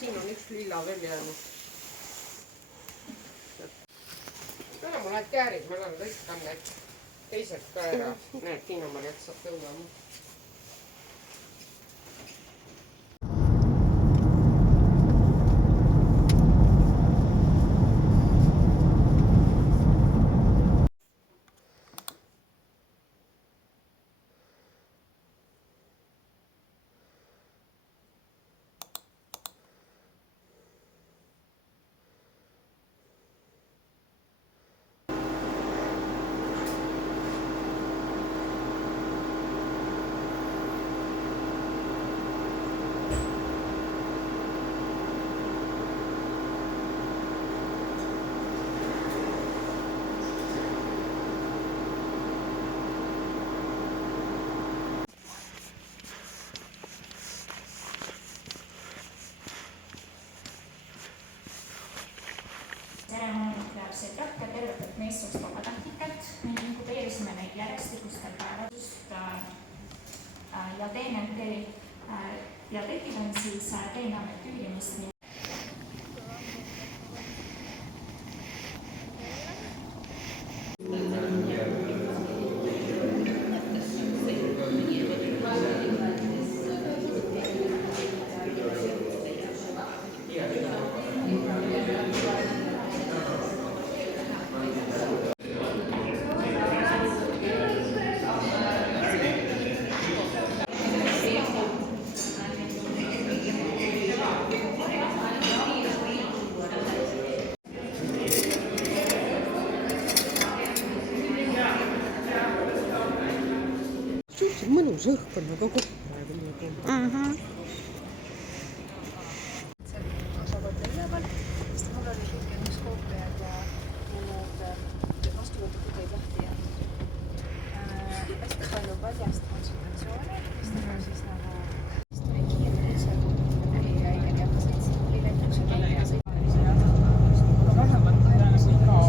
Siin on üks lilla veel jäänud. Täna mul need käärid, ma lõikan need teised ka ära. Näed, Tiina-Marijat saab tõugama. täiskasvanuid rakke tervetelt meessoost vabatahtlikelt ning inkubeerisime neid järjestikustel päevadest ja diabeetid on siis DNA-metüülimist. Mõnus õhk on väga koht praegu. Osakond üleval, sest mul oli hingamiskoopiad ja need vastuvõtukudeid lahti jäänud. Hästi palju paljast konsultatsiooni, mis teha siis nagu tuli kiirteiselt ärikäige ja sõitsin piletuse käi ja sõitsin. Aga vähemalt tõenäoliselt ka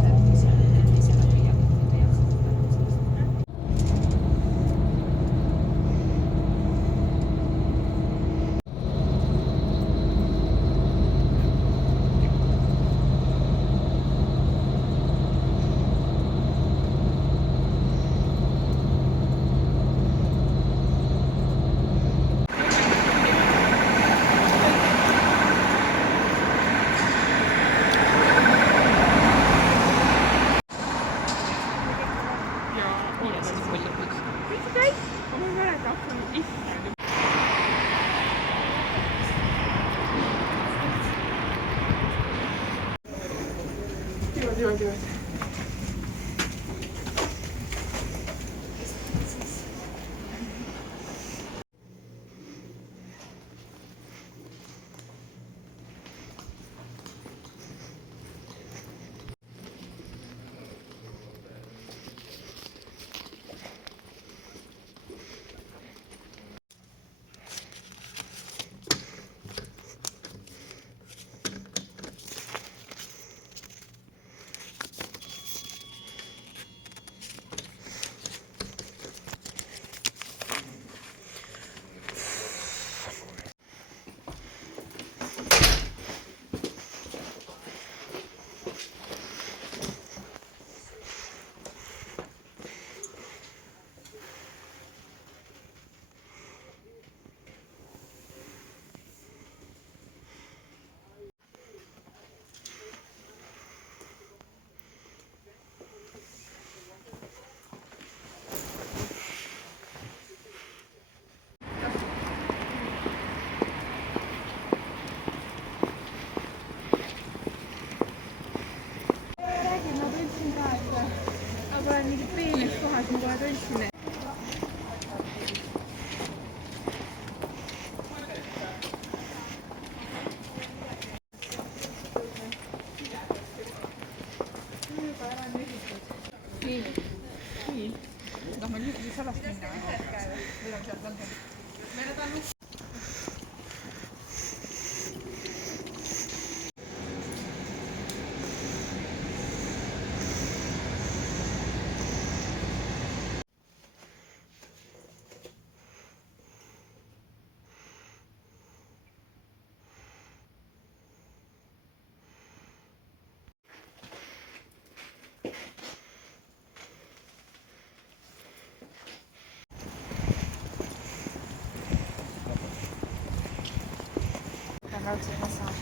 raudselt massaaži.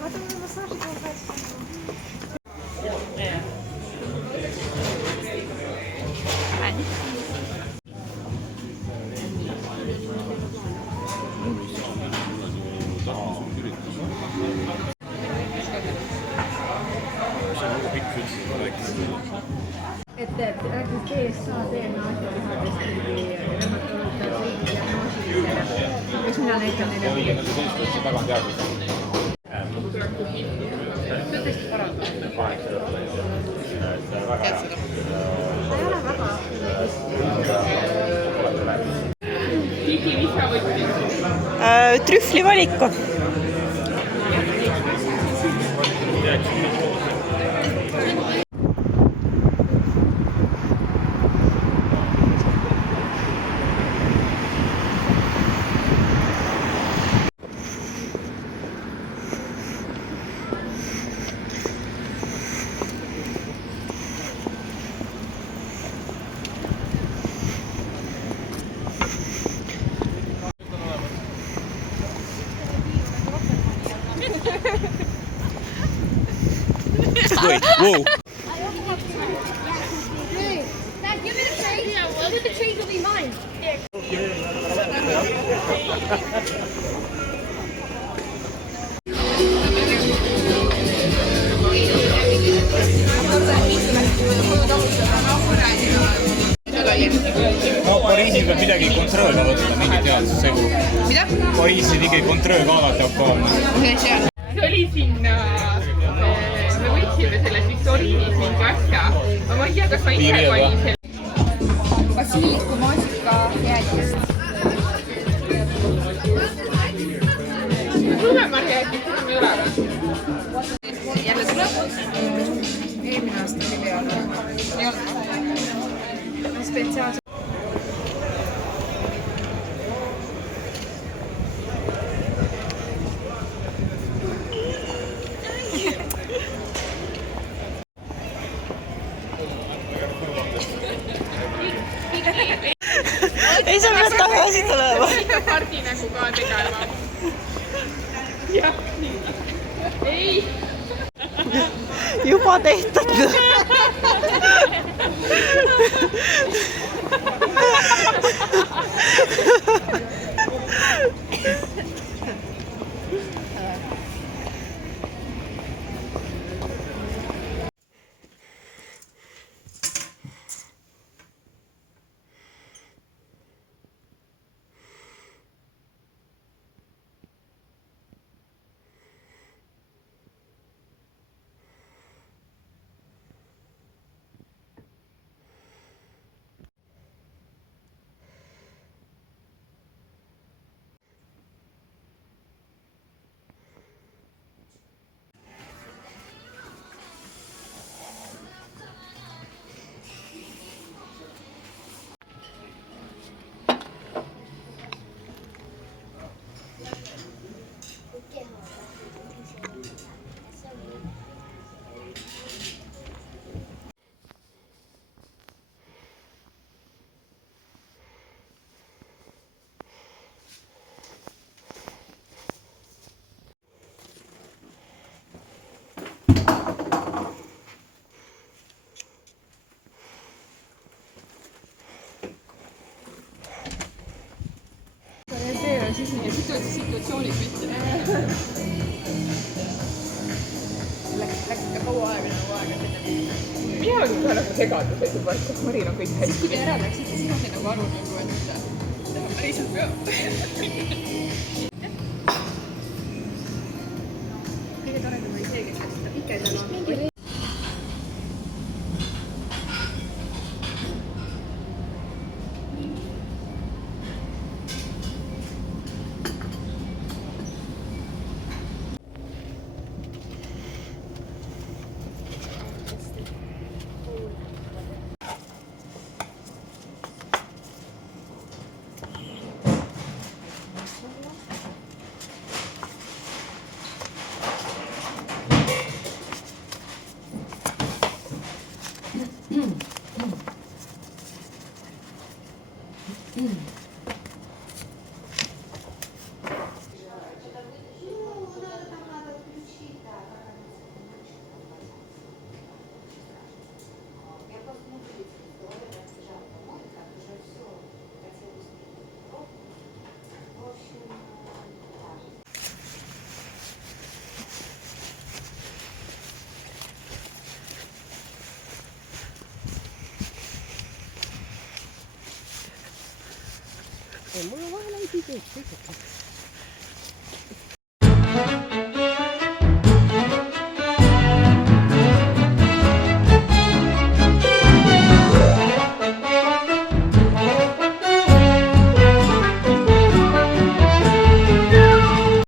Vaatame massaaži kohe. et rääkis GSA DNA-asjadest kas mina näitan neile väga on teadlik. see on tõesti parandanud. Väga hea. Ta ei ole väga trühvli valiku. tohi. Wow. Dad, give me the trade. Yeah, well, the trade will be mine. No Pariisil peab midagi kontrolli võtta, mingi teadussegu. Mida? Pariisil ikkagi kontroll ka alati aktuaalne. See oli sinna, me võtsime selles Victorinis mingi asja, aga ma ei tea, kas ma ise panin selle. basiliiku, maasika, jäätist. Tuulemarjäätist enam ei ole või? Jälle tuleb. Eelmine aasta oli peal. Ei olnud. Spetsiaalselt. Ei sa pead tagasi tulema. Ikka pardi nägu ka tegema. Jah, nii. Ei. Juba tehtud. Situatsioonid mitte. Läks ikka kaua aega mina olin ka nagu segaduses juba, et kas Maril on kõik hästi. Kui te ära läksite, siis ma sain nagu aru nagu, et päriselt peab. Kõige toredam oli see, kes seda pikendama. Mulla on vaan ei pidä.